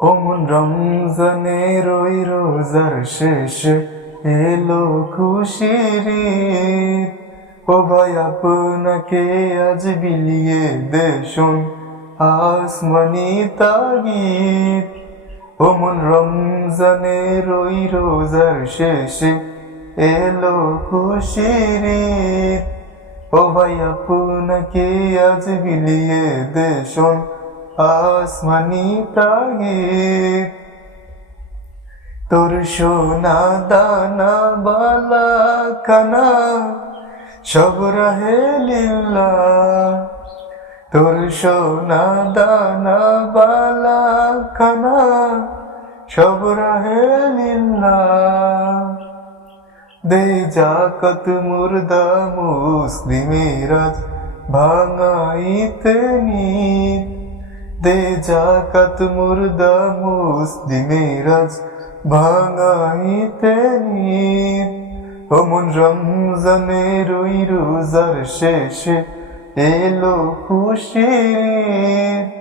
ওমন রমজানের ওই রোজার শেষে এলো খুশির ঈদ। ও ভাই আপনাকে আজ বিলিয়ে দেশন আসমানি তাগিদ। ওমন রমজানের ওই রোজার শেষে এলো খুশির ঈদ। ও ভাই আপনাকে আজ বিলিয়ে দেশন আসমানি তাগিদ। তোর সোনা দানা বালা কানা সব রাহে লিল্লাহ। তোর সোনা দানা বালা কানা সব রাহে লিল্লাহ। দে জাকাত মুর্দা মুসলিমেরা ভাঙাইতে নিত। দে জাকাত মুর্দা মুসলিমেরা ভাঙাইতে নিত। ওমন রমজানের ওই রোজার শেষে এলো খুশির ঈদ।